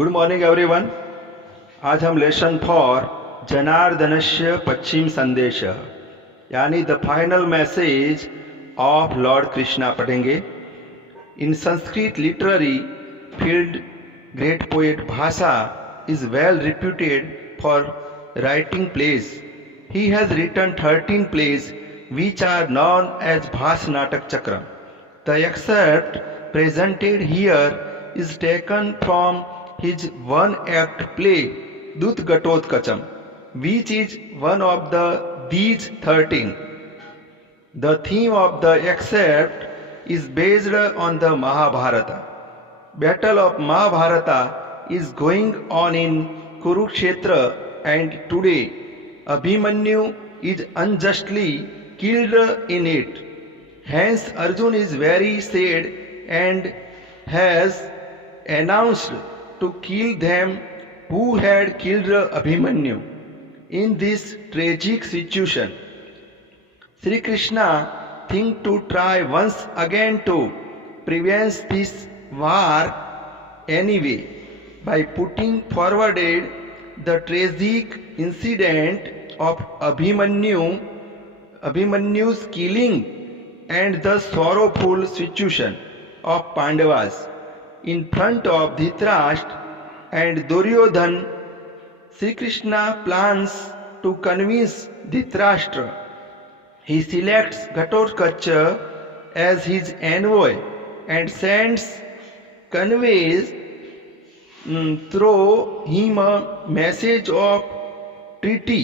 Good morning everyone. आज हम lesson for जनार्दनस्य पश्चिम संदेश यानी the final message of lord Krishna पढ़ेंगे। In Sanskrit literary field great poet Bhasa is well reputed for writing plays. He has written 13 plays which are known as Bhas Natak Chakra. The excerpt presented here is taken from his one-act play Dut Gatotkacham, which is one of these 13. The theme of the excerpt is based on the Mahabharata. Battle of Mahabharata is going on in Kurukshetra, and today Abhimanyu is unjustly killed in it. Hence Arjun is very sad and has announced to kill them who had killed Abhimanyu. In this tragic situation, Sri Krishna thinks to try once again to prevent this war anyway, by putting forward the tragic incident of Abhimanyu's killing and the sorrowful situation of Pandavas in front of Dhritarashtra and Duryodhana. Sri Krishna plans to convince Dhritarashtra. He selects Ghatotkacha as his envoy and conveys through him a message of treaty,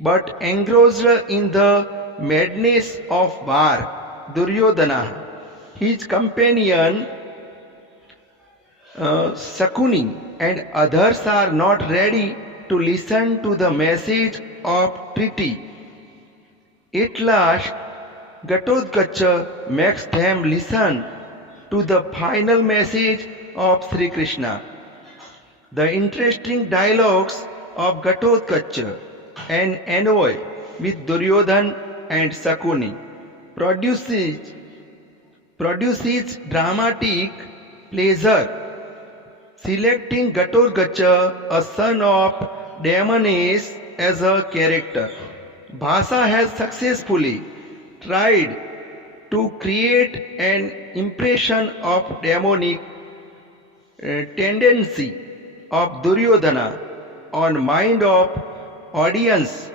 but engrossed in the madness of war, Duryodhana, his companion Sakuni, and others are not ready to listen to the message of treaty. At last, Ghatotkacha makes them listen to the final message of Sri Krishna. The interesting dialogues of Ghatotkacha, an envoy with Duryodhana and Sakuni, produces dramatic pleasure. Selecting Ghatotkacha, a son of Damones, as a character, Bhasa has successfully tried to create an impression of demonic tendency of Duryodhana on mind of audience.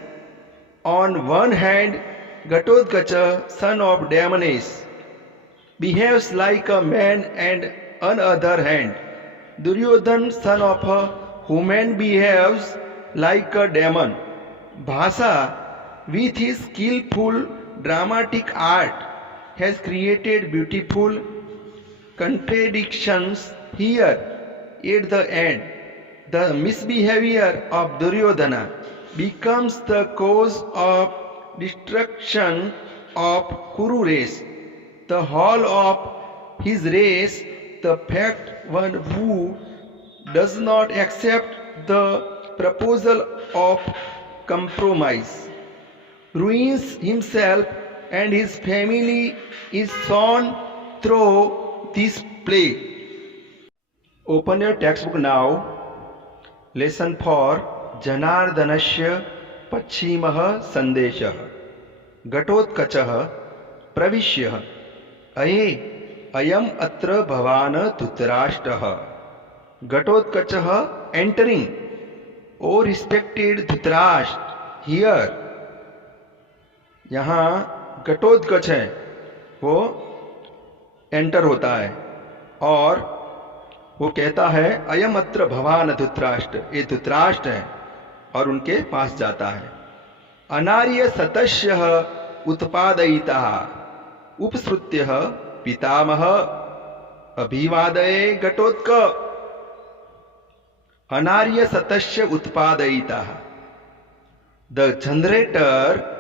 On one hand, Ghatotkacha, son of Damones, behaves like a man, and on other hand, Duryodhana, son of a woman, behaves like a demon. Bhasa, with his skillful dramatic art, has created beautiful contradictions here. At the end, the misbehavior of Duryodhana becomes the cause of destruction of Kuru race, the whole of his race. The fact one who does not accept the proposal of compromise ruins himself and his family is shown through this play. Open your textbook now. Lesson for Janardanasya Pachimah Sandeshah. Ghatotkacha Pravishya Ayam Atra Bhavana Dhritarashtra. Ghatotkacha entering. O respected Dhritarashtra, here. यहाँ घटोत्कच है, वो enter होता है और वो कहता है अयम अत्र भवान धृतराष्ट्र, ये धृतराष्ट्र है, और उनके पास जाता है। अनार्य सतस्य उत्पादयिता उपसृत्य पितामह अभिवादये घटोत्क। अनार्य सतस्य उत्पादयिता, the generator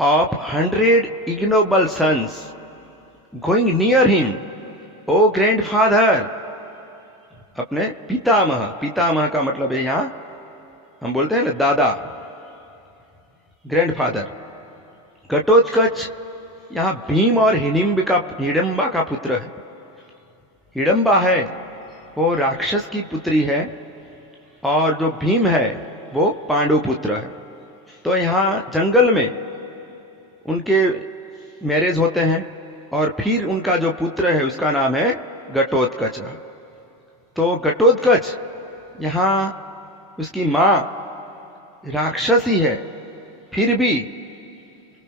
of 100 ignoble sons, going near him, O grandfather, अपने पितामह, पितामह का मतलब है यहां हम बोलते हैं ना दादा, ग्रैंडफादर। घटोत्कच यहां भीम और हिडिंबा का पुत्र है। हिडंबा है वो राक्षस की पुत्री है और जो भीम है वो पांडु पुत्र है। तो यहाँ जंगल में उनके मैरिज होते हैं और फिर उनका जो पुत्र है उसका नाम है घटोत्कच। तो घटोत्कच यहाँ उसकी माँ राक्षसी है, फिर भी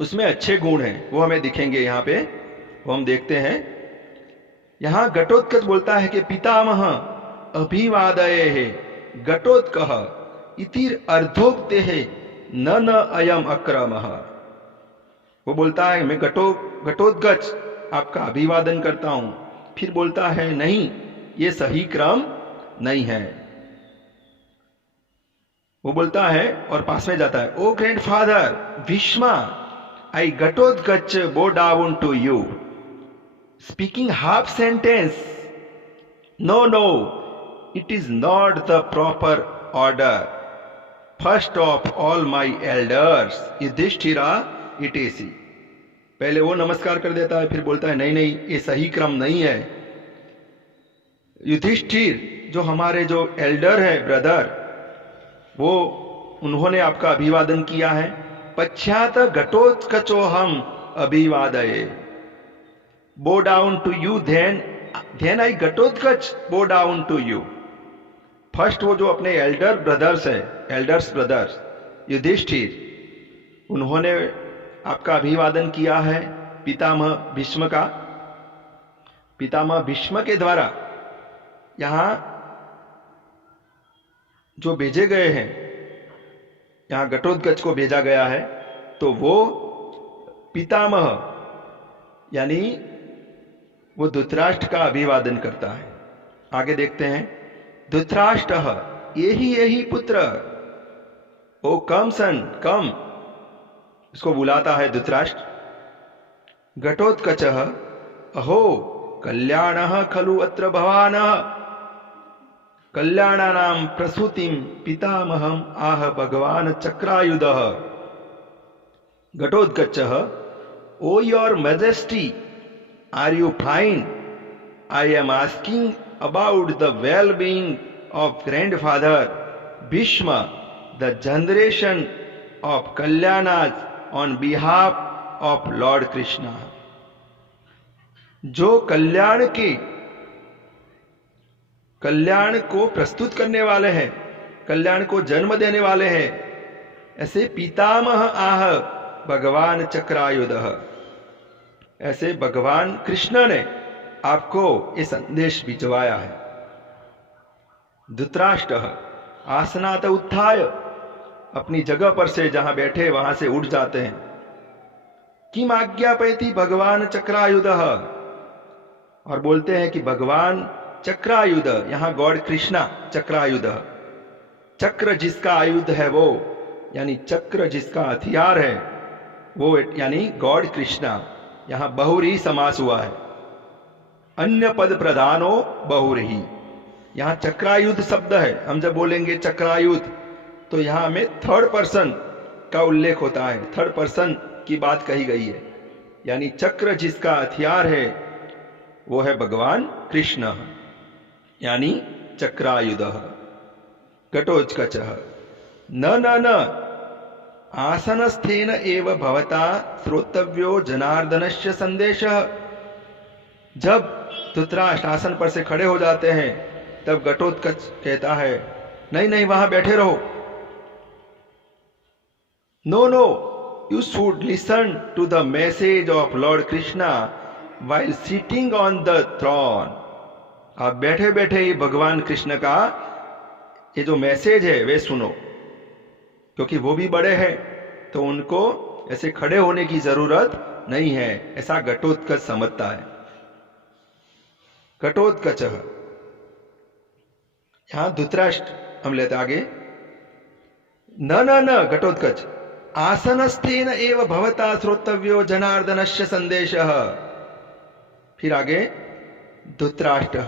उसमें अच्छे गुण हैं, वो हमें दिखेंगे यहाँ पे, वो हम देखते हैं। यहाँ घटोत्कच बोलता है कि पितामह अभिवादये है घटोत्कः इतिर अर्धोक्ते है न अयम अक्रमः। वो बोलता है मैं घटोत्कच आपका अभिवादन करता हूं, फिर बोलता है नहीं ये सही क्रम नहीं है। वो बोलता है और पास में जाता है, oh grandfather Bhishma, I Ghatotkacha bow down to you, speaking half sentence, no no it is not the proper order, first of all my elders Yudhishthira इटेसी। पहले वो नमस्कार कर देता है, फिर बोलता है नहीं नहीं ये सही क्रम नहीं है। युधिष्ठिर जो हमारे जो एल्डर है ब्रदर, वो उन्होंने आपका अभिवादन किया है। पश्चात घटोत्कचो हम अभिवादये, bow down to you, then I Ghatotkacha bow down to you. First वो जो अपने एल्डर ब्रदर्स है, एल्डर्स ब्रदर्स युधिष्ठिर, उन्होंने आपका अभिवादन किया है पितामह भीष्म का। पितामह भीष्म के द्वारा यहां जो भेजे गए हैं, यहां घटोत्कच को भेजा गया है, तो वो पितामह यानी वो धृतराष्ट्र का अभिवादन करता है। आगे देखते हैं, धृतराष्ट्र यही पुत्र, ओ कम सन कम, इसको बुलाता है धृतराष्ट्र। घटोत्कच अहो कल्याण खलु अत्र भवान, कल्याणानां प्रसूतिं पितामहम आह भगवान चक्रायुधः। Ghatotkacha, oh your majesty, are you fine? I am asking about the well being of grandfather Bhishma, the generation of कल्याणाज on behalf of lord Krishna. जो कल्याण को प्रस्तुत करने वाले हैं, कल्याण को जन्म देने वाले हैं, ऐसे पितामह आह भगवान चक्रायुधः, ऐसे भगवान कृष्ण ने आपको ये संदेश भिजवाया है। धृतराष्ट्र आसनात उत्थाय, अपनी जगह पर से जहां बैठे वहां से उठ जाते हैं। किम आज्ञापयति भगवान चक्रायुधः, और बोलते हैं कि भगवान चक्रायुध, यहां गॉड कृष्णा चक्रायुध, चक्र जिसका आयुध है वो, यानी चक्र जिसका हथियार है वो, यानी गॉड कृष्णा। यहां बहुरी समास हुआ है, अन्य पद प्रधानो बहुरी। यहां चक्रायुध शब्द है, हम जब बोलेंगे चक्रायुध तो यहां में थर्ड पर्सन का उल्लेख होता है, थर्ड पर्सन की बात कही गई है, यानी चक्र जिसका हथियार है वो है भगवान कृष्ण, यानी चक्रायुधः। घटोत्कचः न आसनस्थेन एव भवता श्रोतव्यो जनार्दनस्य संदेशः। जब धृतराष्ट्र आसन पर से खड़े हो जाते हैं तब घटोत्कच कहता है नहीं नहीं वहां बैठे रहो, no no you should listen to the message of Lord Krishna while sitting on the throne। आप बैठे बैठे ही भगवान कृष्ण का ये जो मैसेज है वे सुनो, क्योंकि वो भी बड़े हैं तो उनको ऐसे खड़े होने की जरूरत नहीं है, ऐसा घटोत्कच समझता है। घटोत्कच, यहां धृतराष्ट्र हम लेते आगे, न घटोत्कच आसनस्थेन एव भवता श्रोतव्यो जनार्दनस्य संदेशः। फिर आगे धृतराष्ट्र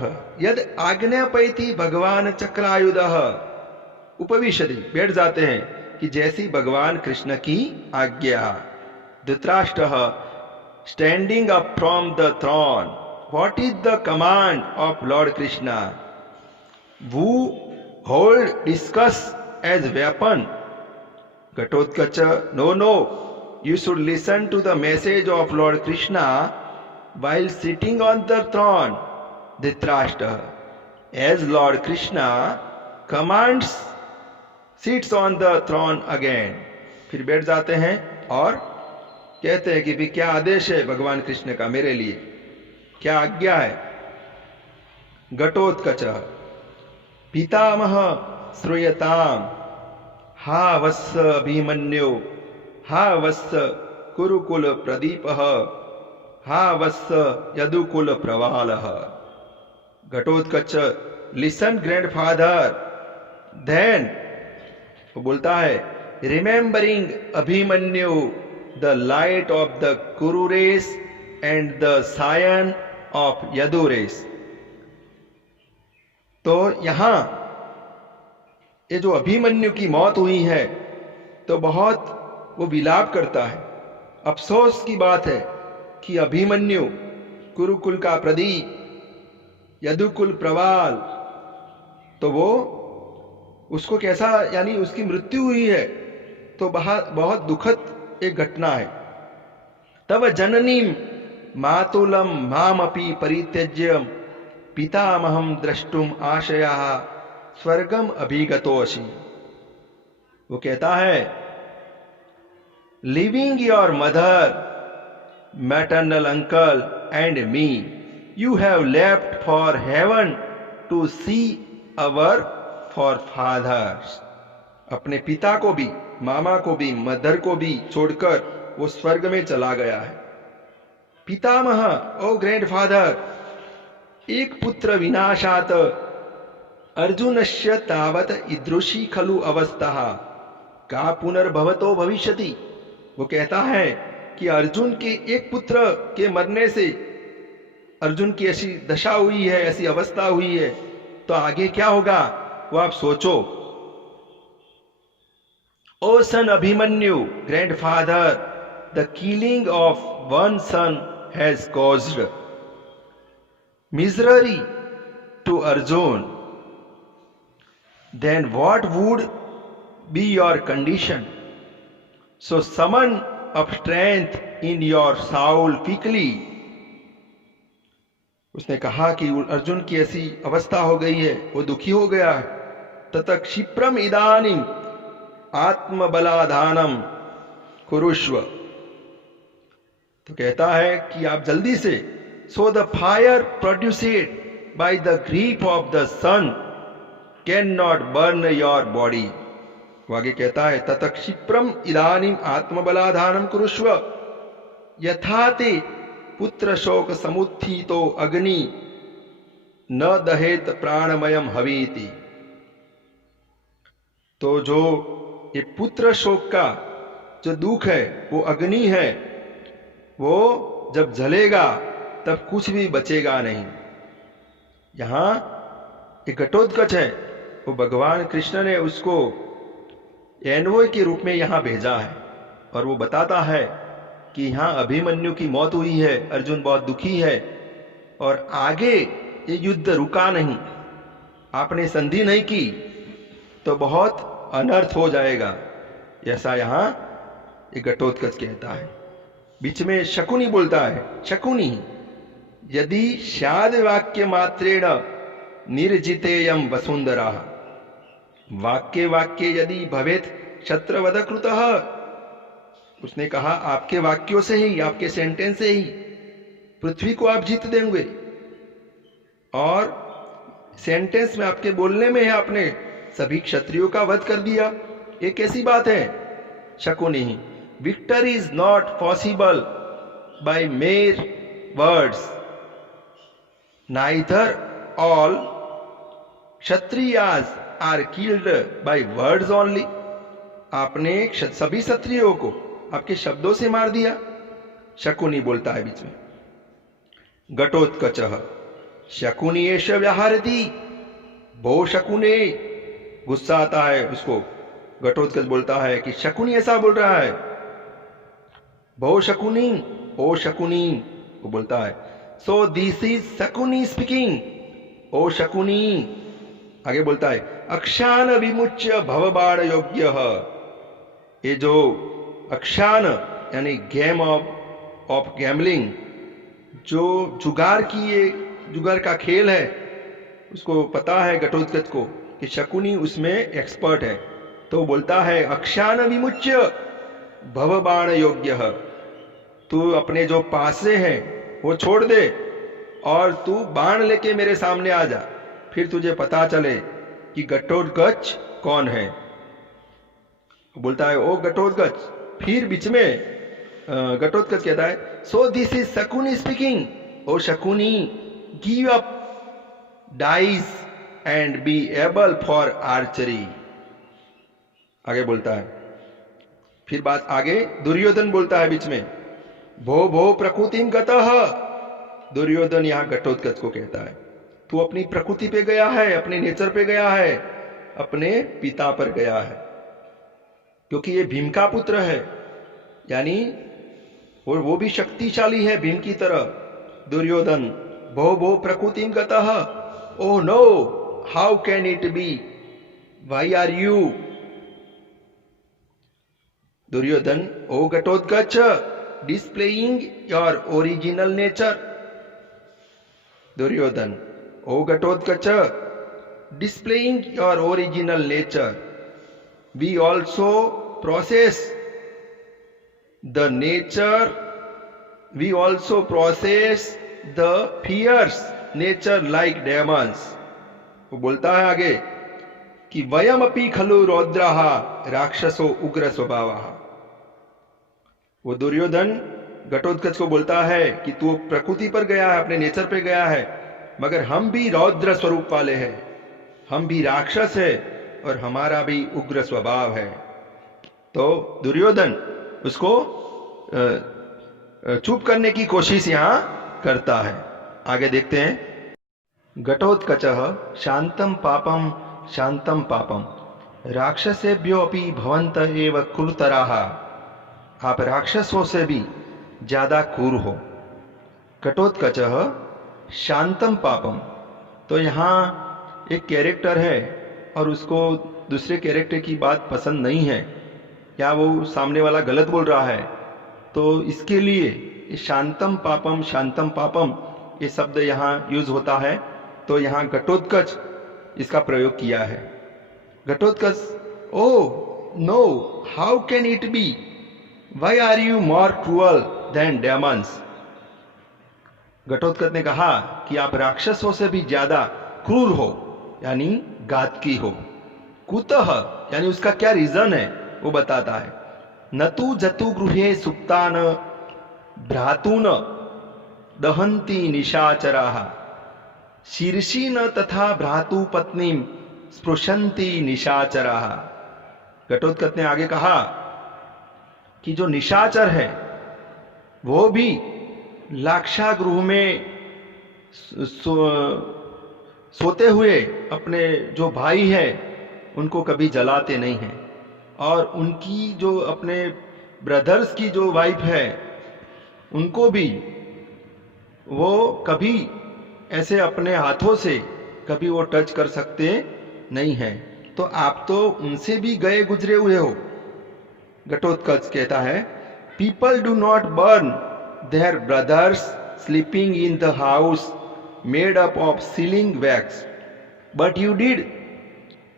यद आज्ञापयति भगवान चक्रायुधः उपविशति, बैठ जाते हैं कि जैसी भगवान कृष्ण की आज्ञा। Dhritarashtra standing up from the throne, what is the command of lord Krishna? who hold discus as weapon. Ghatotkacha, no, you should listen to the message of Lord Krishna while sitting on the throne. Dhritarashtra, as Lord Krishna commands, sits on the throne again. फिर बैठ जाते हैं और कहते हैं कि भी क्या आदेश है भगवान कृष्ण का मेरे लिए, क्या आज्ञा है. घटोत्कच, पितामह श्रूयताम, हा वत्स अभिमन्यो, हा वत्स कुरुकुल प्रदीपः, हा वत्स यदुकुल प्रवालः. Ghatotkacha, listen grandfather. देन वो बोलता है, remembering Abhimanyu, the light of the Kuru race and the scion of Yadu race. तो यहां ये जो अभिमन्यु की मौत हुई है तो बहुत वो विलाप करता है. अफसोस की बात है कि अभिमन्यु कुरुकुल का प्रदीप, यदुकुल प्रवाल, तो वो उसको कैसा, यानी उसकी मृत्यु हुई है तो बहुत दुखद एक घटना है. तब जननीम मातुलम मामपि परित्यज्य पितामहम द्रष्टुम आशया स्वर्गम अभिगतोऽसि. वो कहता है, leaving your mother, maternal uncle and me, you have left for heaven to see our forefathers. अपने पिता को भी, मामा को भी, मदर को भी छोड़कर वो स्वर्ग में चला गया है. पितामह, ओ ग्रैंडफादर, एक पुत्र विनाशात अर्जुनस्य तावत ईदृशी खलु अवस्था का पुनर्भवतो भविष्यति. वो कहता है कि अर्जुन के एक पुत्र के मरने से अर्जुन की ऐसी दशा हुई है, ऐसी अवस्था हुई है, तो आगे क्या होगा वो आप सोचो. Oh son Abhimanyu, grandfather, the killing of one son has caused misery to Arjun. Then what would be your condition? So summon up strength in your soul quickly. उसने कहा कि अर्जुन की ऐसी अवस्था हो गई है, वो दुखी हो गया है. तत क्षिप्रम इदानीम आत्मबलाधानम कुरुष्व. तो कहता है कि आप जल्दी से, so the fire produced by the grief of the sun cannot burn your body. वो आगे कहता है, तत क्षिप्रम इदानीम आत्मबलाधानम कुरुष्व यथा ते पुत्र शोक समुत्थितो अग्नि न दहेत प्राणमयम हवीति. तो जो ये पुत्र शोक का जो दुख है, वो अग्नि है, वो जब जलेगा तब कुछ भी बचेगा नहीं. यहां एक घटोत्कच है, वो भगवान कृष्ण ने उसको एनवॉय के रूप में यहां भेजा है और वो बताता है कि यहां अभिमन्यु की मौत हुई है, अर्जुन बहुत दुखी है और आगे ये युद्ध रुका नहीं, आपने संधि नहीं की तो बहुत अनर्थ हो जाएगा. ऐसा यहां एक घटोत्कच कहता है. बीच में शकुनी बोलता है, शकुनी, यदि शाद वाक्य मात्रेण निर्जितेयम वसुंधरा, वाक्य वाक्य यदि भवेत क्षत्रवध कृतः. उसने कहा आपके वाक्यों से ही, आपके सेंटेंस से ही पृथ्वी को आप जीत देंगे, और सेंटेंस में आपके बोलने में है आपने सभी क्षत्रियों का वध कर दिया. ये कैसी बात है? Shakuni, victory is not possible by मेर words, neither all kshatriyas are killed by words only. आपने सभी क्षत्रियों को आपके शब्दों से मार दिया. शकुनी बोलता है बीच में. घटोत्कचः शकुनी एष व्याहरति. भो शकुने, गुस्सा आता है उसको. घटोत्कच बोलता है कि शकुनी ऐसा बोल रहा है. भो शकुनी, ओ शकुनी, वो बोलता है. So this is Shakuni speaking. O Shakuni, आगे बोलता है अक्षान विमुच्य भवबाण योग्य। ये जो अक्षान यानी गेम ऑफ गैमलिंग, जो जुगार का खेल है, उसको पता है घटोत्कच को कि शकुनी उसमें एक्सपर्ट है। तो बोलता है अक्षान विमुच्य भवबाण योग्य, तू अपने जो पासे है वो छोड़ दे और तू बाण लेके मेरे सामने आ जा, फिर तुझे पता चले कि घटोत्कच कौन है। बोलता है ओ घटोत्कच। फिर बीच में घटोत्कच कहता है so this is Shakuni speaking, O Shakuni give up dice and be able for archery. आगे बोलता है, फिर बात आगे दुर्योधन बोलता है बीच में भो भो प्रकृतिम गतः। दुर्योधन यहां घटोत्कच को कहता है तू अपनी प्रकृति पे गया है, अपने नेचर पे गया है, अपने पिता पर गया है, क्योंकि ये भीम का पुत्र है, यानी वो भी शक्तिशाली है भीम की तरह। दुर्योधन भो भो प्रकृतिम गतः, O no how can it be, why are you. Duryodhana O Ghatotkacha displaying your original nature. Duryodhana O Ghatotkacha displaying your original nature. We also process the nature, we also process the fierce nature like demons. वो बोलता है आगे कि वयम अपि खलु रौद्राः राक्षसो उग्र स्वभावः। वो दुर्योधन घटोत्कच को बोलता है कि तू प्रकृति पर गया है, अपने नेचर पे गया है, मगर हम भी रौद्र स्वरूप वाले हैं, हम भी राक्षस है और हमारा भी उग्र स्वभाव है। तो दुर्योधन उसको चुप करने की कोशिश यहां करता है। आगे देखते हैं घटोत्कचः शांतम पापम राक्षसेभ्यो अपि भवन्त एव क्रूरतराः। आप राक्षसों से भी ज्यादा क्रूर हो। घटोत्कचः शांतम पापम, तो यहाँ एक कैरेक्टर है और उसको दूसरे कैरेक्टर की बात पसंद नहीं है, या वो सामने वाला गलत बोल रहा है, तो इसके लिए शांतम पापम ये शब्द यहाँ यूज होता है। तो यहाँ घटोत्कच इसका प्रयोग किया है। Ghatotkacha O no how can it be, why are you more cruel than demons. Ghatotkacha ने कहा कि आप राक्षसों से भी ज्यादा क्रूर हो, यानी घातकी हो। कुतः यानी उसका क्या रीजन है वो बताता है। न तु जतु गृहे सुप्तान भ्रातून दहंती निशाचराः शीर्षि न तथा भ्रातु पत्नी स्पृशंती निशाचराः। घटोत्कच ने आगे कहा कि जो निशाचर है वो भी लाक्षागृह में सोते हुए अपने जो भाई है उनको कभी जलाते नहीं हैं, और उनकी जो अपने ब्रदर्स की जो वाइफ है उनको भी वो कभी ऐसे अपने हाथों से कभी वो टच कर सकते नहीं हैं। तो आप तो उनसे भी गए गुजरे हुए हो। घटोत्कच कहता है people do not burn their brothers sleeping in the house made up of sealing wax, but you did.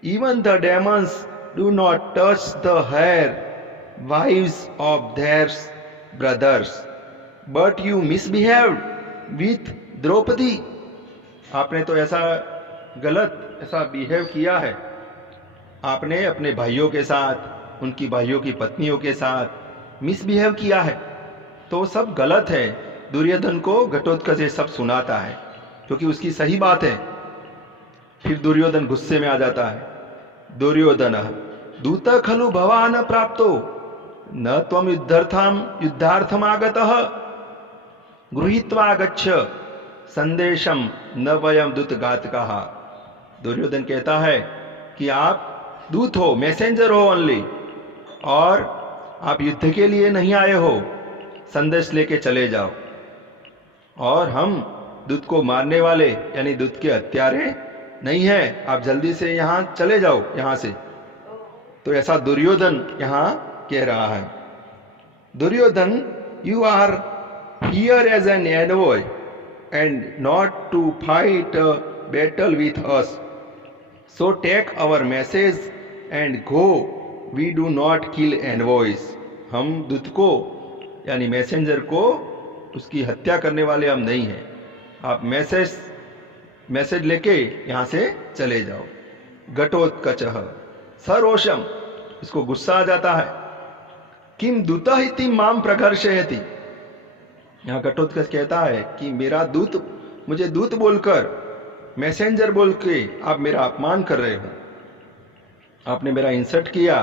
Even the demons do not touch the hair wives of their brothers, but you misbehaved with Draupadi. आपने तो ऐसा गलत ऐसा behave किया है, आपने अपने भाइयों के साथ, उनकी भाइयों की पत्नियों के साथ मिसबिहेव किया है, तो सब गलत है। दुर्योधन को घटोत्कच ये सब सुनाता है क्योंकि उसकी सही बात है। फिर दुर्योधन गुस्से में आ जाता है। दुर्योधन दूत खलु भवान प्राप्तो न त्वम युद्धार्थम आगतः गृहीत्वा गच्छ संदेशम न वयम दूतघातकाः। दुर्योधन कहता है कि आप दूत हो, मैसेंजर हो ओनली, और आप युद्ध के लिए नहीं आए हो, संदेश लेके चले जाओ, और हम दूत को मारने वाले यानी दूत के हत्यारे नहीं है, आप जल्दी से यहाँ चले जाओ यहाँ से। तो ऐसा दुर्योधन यहाँ कह रहा है। Duryodhana, you are here as an envoy and not to fight a battle with us, so take our message and go, we do not kill envoys. हम दूत को यानी मैसेंजर को उसकी हत्या करने वाले हम नहीं हैं, आप मैसेज लेके यहाँ से चले जाओ। घटोत्कचः सरोषम, इसको गुस्सा आ जाता है। किम दूतः इति माम प्रकर्षयति, यहाँ घटोत्कच कहता है कि मेरा दूत, मुझे दूत बोलकर, मैसेंजर बोल के आप मेरा अपमान कर रहे हो, आपने मेरा इंसल्ट किया।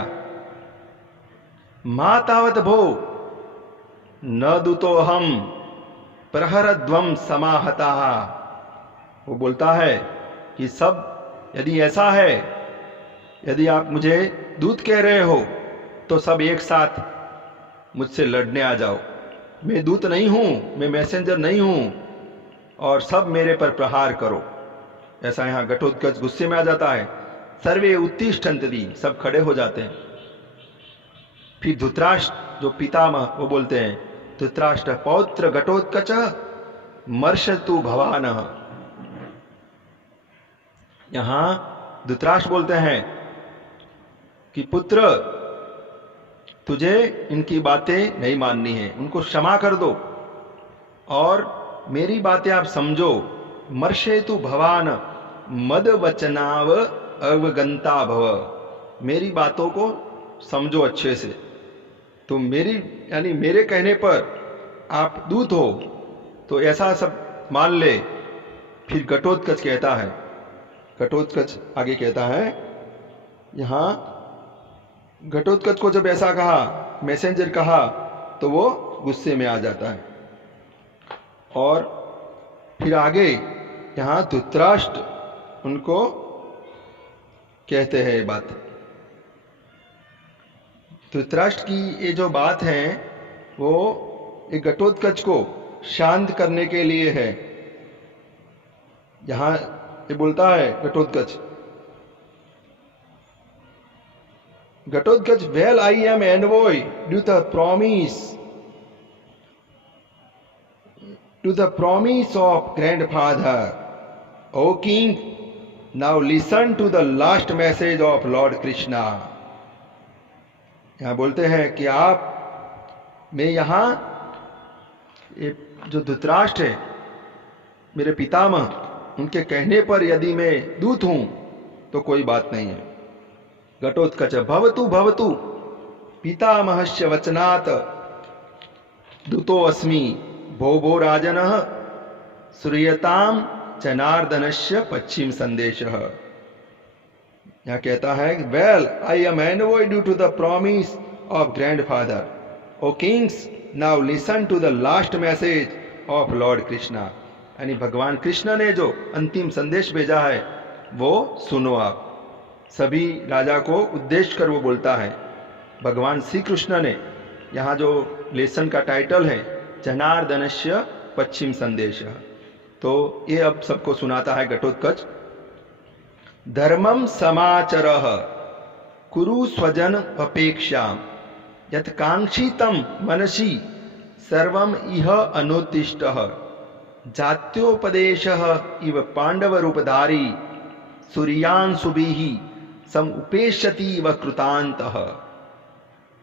मा तावत भो न दूतो हम प्रहरध्वम समाहता, वो बोलता है कि सब यदि ऐसा है, यदि आप मुझे दूत कह रहे हो तो सब एक साथ मुझसे लड़ने आ जाओ। मैं दूत नहीं हूं, मैं मैसेंजर नहीं हूं, और सब मेरे पर प्रहार करो। ऐसा यहां घटोत्कच गुस्से में आ जाता है। सर्वे उत्तिष्ठन्ति, सब खड़े हो जाते हैं। फिर धृतराष्ट्र जो पितामह, वो बोलते हैं, धृतराष्ट्र पौत्र घटोत्कच मर्षतु भवानः। यहां धृतराष्ट्र बोलते हैं कि पुत्र, तुझे इनकी बातें नहीं माननी है, उनको क्षमा कर दो और मेरी बातें आप समझो। मर्षेतु भवान मद वचनाव अवगंता भव, मेरी बातों को समझो अच्छे से। तुम मेरी यानी मेरे कहने पर आप दूत हो तो ऐसा सब मान ले। फिर घटोत्कच कहता है, घटोत्कच आगे कहता है, यहां घटोत्कच को जब ऐसा कहा, मैसेंजर कहा, तो वो गुस्से में आ जाता है। और फिर आगे यहां धृतराष्ट्र उनको कहते हैं ये बात। धृतराष्ट्र की ये जो बात है वो एक घटोत्कच को शांत करने के लिए है। यहां ये बोलता है Ghatotkacha, well I am envoy to the promise of grandfather, O king, now listen to the last message of lord Krishna. यहां बोलते हैं कि मैं यहां जो धृतराष्ट्र है, मेरे पितामह, उनके कहने पर यदि मैं दूत हूं तो कोई बात नहीं है। घटोत्कच भवतु भवतु पितामहस्य वचनात् दूतो अस्मि भो भो राजनः श्रूयताम जनार्दनस्य पश्चिम संदेशः। यहां कहता है, well I am envoy due to the promise of grandfather, O kings, now listen to the last message of lord Krishna. यानी भगवान कृष्ण ने जो अंतिम संदेश भेजा है वो सुनो आप। सभी राजा को उद्देश्य कर वो बोलता है। भगवान श्री कृष्ण ने, यहाँ जो लेसन का टाइटल है, जनार्दनस्य पश्चिम संदेश, तो ये अब सबको सुनाता है घटोत्कच। धर्मम समाचरः कुरु स्वजन अपेक्षा यत् कांक्षितम मनसि सर्वम इह अनुत्तिष्ठः, जात्योपदेशः इव पांडव रूपधारी सूर्यांशुभिः सम उपेक्षति व कृतांतः।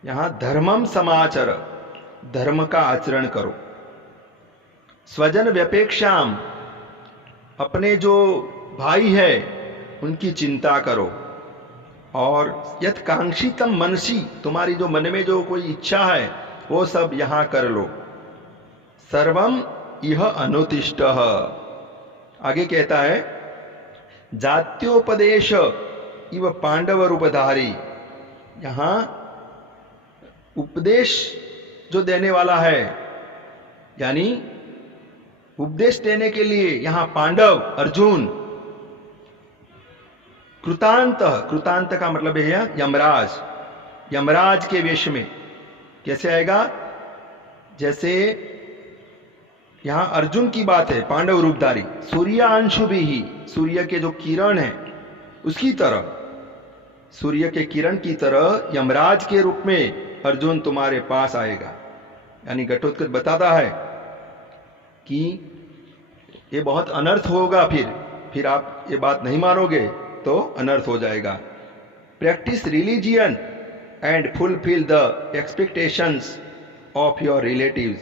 यहां धर्मम समाचर, धर्म का आचरण करो। स्वजन व्यपेक्षाम, अपने जो भाई है उनकी चिंता करो। और यत् कांक्षितम मनसी, तुम्हारी जो मन में जो कोई इच्छा है वो सब यहां कर लो। सर्वम इह अनुतिष्ठः, आगे कहता है, जात्योपदेश इव पांडव रूपधारी। यहां उपदेश जो देने वाला है, यानी उपदेश देने के लिए यहां पांडव अर्जुन। कृतांत, कृतांत का मतलब है यमराज, यमराज के वेश में। कैसे आएगा? जैसे यहां अर्जुन की बात है, पांडव रूपधारी। सूर्यांशु भी ही, सूर्य के जो किरण है उसकी तरह, सूर्य के किरण की तरह यमराज के रूप में अर्जुन तुम्हारे पास आएगा। यानी घटोत्कच बताता है कि ये बहुत अनर्थ होगा, फिर आप ये बात नहीं मानोगे तो अनर्थ हो जाएगा। Practice religion and fulfil the expectations of your relatives,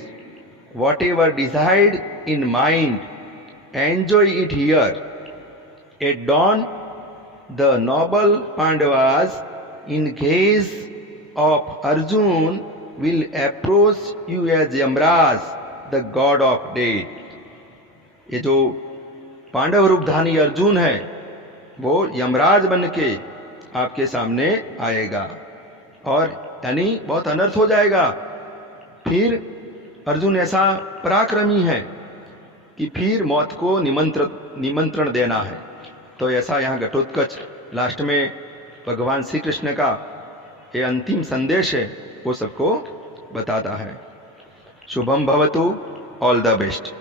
whatever desired in mind, enjoy it here. At dawn, the noble Pandavas, in gaze of Arjun, will approach you as Yamraj, the god of death. ये जो पांडव रूपधानी अर्जुन है वो यमराज बन के आपके सामने आएगा, और यानी बहुत अनर्थ हो जाएगा। फिर अर्जुन ऐसा पराक्रमी है कि फिर मौत को निमंत्रण देना है। तो ऐसा यहाँ घटोत्कच लास्ट में भगवान श्री कृष्ण का ये अंतिम संदेश है वो सबको बताता है। शुभम भवतु, ऑल द बेस्ट।